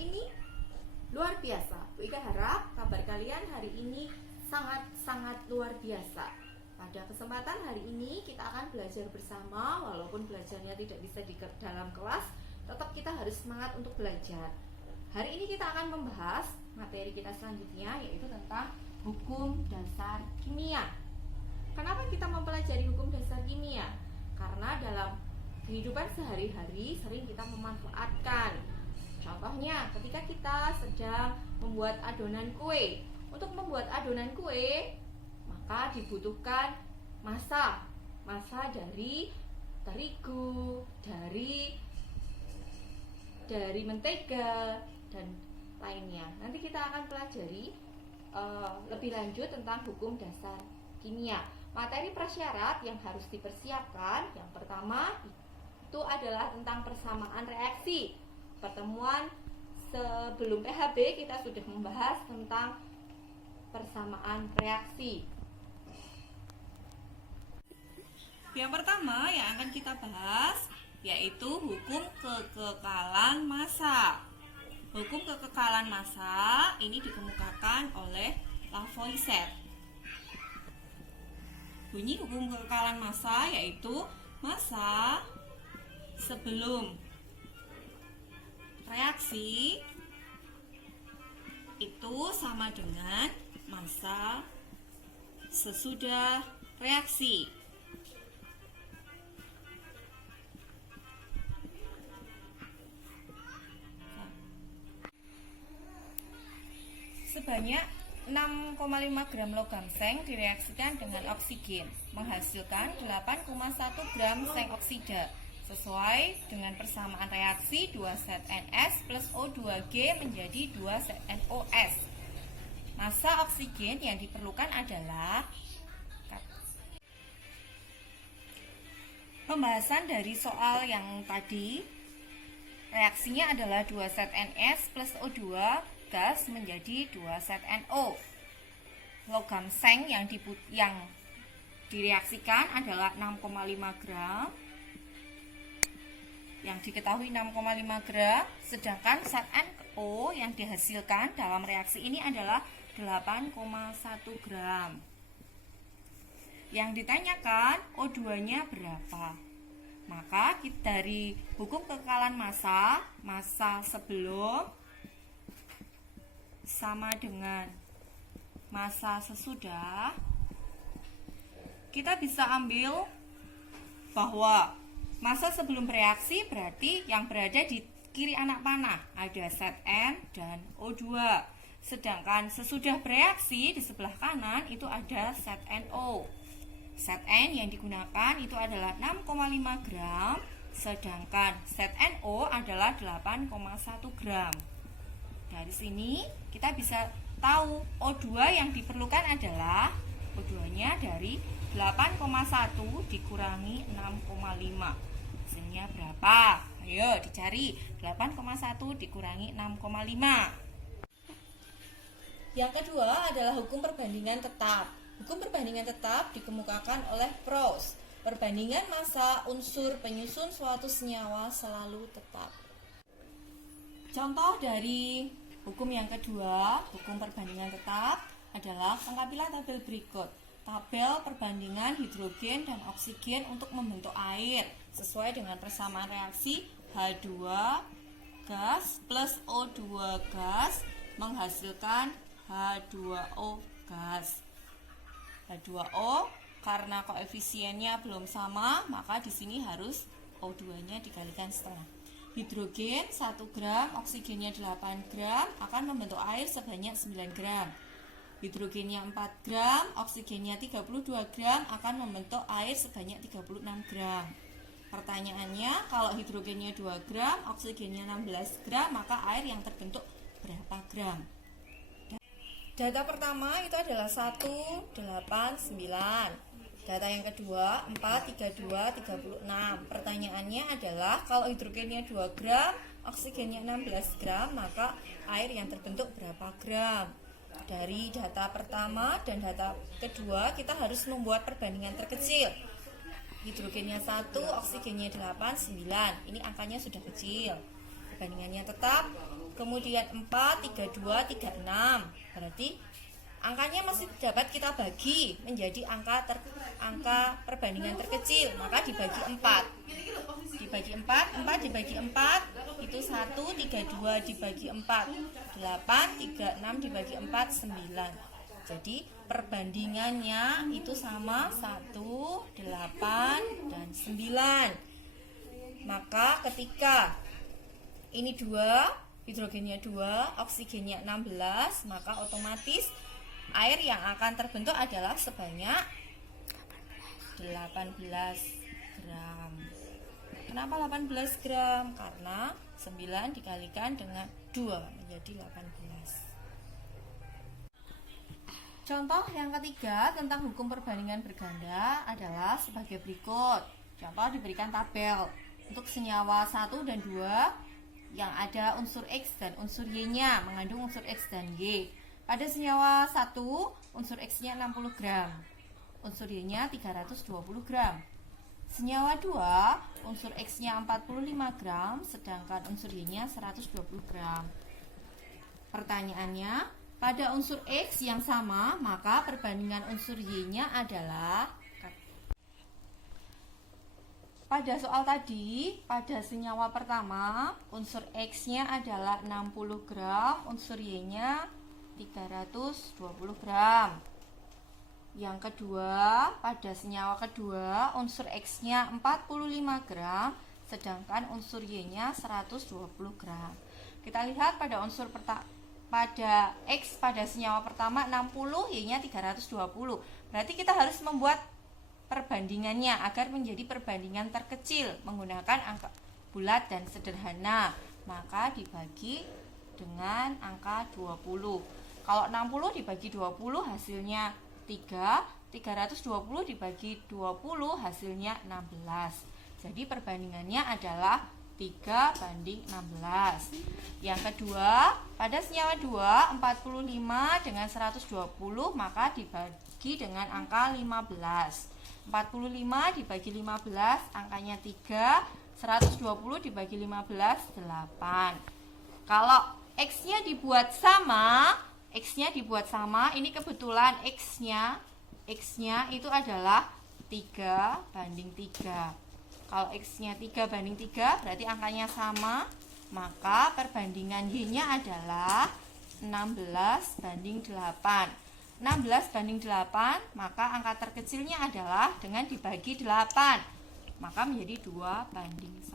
ini luar biasa. Bu Ika harap kabar kalian hari ini sangat-sangat luar biasa. Pada kesempatan hari ini kita akan belajar bersama. Walaupun belajarnya tidak bisa di dalam kelas, tetap kita harus semangat untuk belajar. Hari ini kita akan membahas materi kita selanjutnya, yaitu tentang hukum dasar kimia. Kenapa kita mempelajari hukum dasar kimia? Karena dalam kehidupan sehari-hari sering kita memanfaatkan. Contohnya ketika kita sedang membuat adonan kue. Untuk membuat adonan kue, maka dibutuhkan massa dari terigu, dari mentega dan lainnya. Nanti kita akan pelajari lebih lanjut tentang hukum dasar kimia. Materi prasyarat yang harus dipersiapkan, yang pertama itu adalah tentang persamaan reaksi. Pertemuan sebelum PHB kita sudah membahas tentang persamaan reaksi. Yang pertama yang akan kita bahas yaitu hukum kekekalan massa. Hukum kekekalan massa ini dikemukakan oleh Lavoisier. Bunyi hukum kekekalan massa yaitu massa sebelum reaksi itu sama dengan massa sesudah reaksi. Sebanyak 6,5 gram logam seng direaksikan dengan oksigen, menghasilkan 8,1 gram seng oksida. Sesuai dengan persamaan reaksi 2 zat NS plus O2G menjadi 2 zat NOS. Massa oksigen yang diperlukan adalah pembahasan dari soal yang tadi. Reaksinya adalah 2 zat NS plus O2 gas menjadi 2 zat NO. Logam seng yang direaksikan adalah 6,5 gram. Yang diketahui 6,5 gram, sedangkan zat NO yang dihasilkan dalam reaksi ini adalah 8,1 gram. Yang ditanyakan O2-nya berapa? Maka dari hukum kekekalan massa sebelum sama dengan massa sesudah, kita bisa ambil bahwa massa sebelum reaksi berarti yang berada di kiri anak panah ada zat N dan O2. Sedangkan sesudah bereaksi di sebelah kanan itu ada zat NO. Zat N yang digunakan itu adalah 6,5 gram, sedangkan zat NO adalah 8,1 gram. Dari sini kita bisa tahu O2 yang diperlukan adalah O2-nya dari 8,1 dikurangi 6,5. Hasilnya berapa? Ayo dicari. 8,1 dikurangi 6,5. Yang kedua adalah hukum perbandingan tetap. Hukum perbandingan tetap dikemukakan oleh Proust. Perbandingan massa unsur penyusun suatu senyawa selalu tetap. Contoh dari hukum yang kedua, hukum perbandingan tetap adalah lengkapilah tabel berikut. Tabel perbandingan hidrogen dan oksigen untuk membentuk air sesuai dengan persamaan reaksi H2 gas plus O2 gas menghasilkan H2O gas. H2O karena koefisiennya belum sama, maka di sini harus O2-nya dikalikan setengah. Hidrogen 1 gram, oksigennya 8 gram akan membentuk air sebanyak 9 gram. Hidrogennya 4 gram, oksigennya 32 gram akan membentuk air sebanyak 36 gram. Pertanyaannya, kalau hidrogennya 2 gram, oksigennya 16 gram, maka air yang terbentuk berapa gram? Data pertama itu adalah 1, 8, 9. Data yang kedua 4, 32, 36. Pertanyaannya adalah kalau hidrogennya 2 gram, oksigennya 16 gram, maka air yang terbentuk berapa gram? Dari data pertama dan data kedua kita harus membuat perbandingan terkecil. Hidrogennya 1, oksigennya 8, 9. Ini angkanya sudah kecil. Perbandingannya tetap kemudian 4, 32, 36. Berarti angkanya masih dapat kita bagi menjadi angka perbandingan terkecil, maka dibagi 4. Dibagi 4, 4 dibagi 4 itu 1, 32 dibagi 4 8, 36 dibagi 4 9. Jadi perbandingannya itu sama 1, 8 dan 9. Maka ketika ini 2, hidrogennya 2, oksigennya 16, maka otomatis air yang akan terbentuk adalah sebanyak 18 gram. Kenapa 18 gram? Karena 9 dikalikan dengan 2 menjadi 18. Contoh yang ketiga tentang hukum perbandingan berganda adalah sebagai berikut. Contoh diberikan tabel untuk senyawa 1 dan 2 yang ada unsur X dan unsur Y-nya mengandung unsur X dan Y. Pada senyawa 1, unsur X-nya 60 gram, unsur Y-nya 320 gram. Senyawa 2, unsur X-nya 45 gram, sedangkan unsur Y-nya 120 gram. Pertanyaannya, pada unsur X yang sama, maka perbandingan unsur Y-nya adalah, pada soal tadi, pada senyawa pertama, unsur X-nya adalah 60 gram, unsur Y-nya 320 gram. Yang kedua, pada senyawa kedua, unsur X-nya 45 gram, sedangkan unsur Y-nya 120 gram. Kita lihat pada pada X pada senyawa pertama 60, Y-nya 320. Berarti kita harus membuat perbandingannya agar menjadi perbandingan terkecil menggunakan angka bulat dan sederhana. Maka dibagi dengan angka 20. Kalau 60 dibagi 20 hasilnya 3, 320 dibagi 20 hasilnya 16. Jadi perbandingannya adalah 3 banding 16. Yang kedua, pada senyawa 2, 45 dengan 120 maka dibagi dengan angka 15. 45 dibagi 15 angkanya 3, 120 dibagi 15 8. Kalau X-nya dibuat sama, ini kebetulan X-nya itu adalah 3 banding 3. Kalau X-nya 3 banding 3 berarti angkanya sama, maka perbandingan Y-nya adalah 16 banding 8. 16 banding 8, maka angka terkecilnya adalah dengan dibagi 8. Maka menjadi 2 banding 1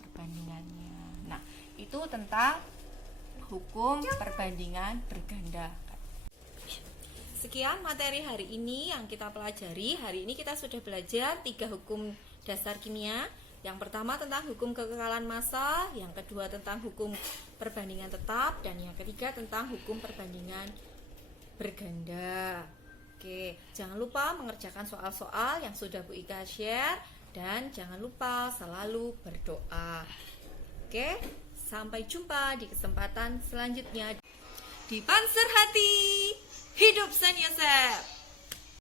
perbandingannya. Nah, itu tentang hukum perbandingan berganda. Sekian materi hari ini yang kita pelajari. Hari ini kita sudah belajar 3 hukum dasar kimia. Yang pertama tentang hukum kekekalan massa, yang kedua tentang hukum perbandingan tetap, dan yang ketiga tentang hukum perbandingan berganda. Oke, jangan lupa mengerjakan soal-soal yang sudah Bu Ika share, dan jangan lupa selalu berdoa. Oke, sampai jumpa di kesempatan selanjutnya di Panser Hati Hidup Saint Yosef.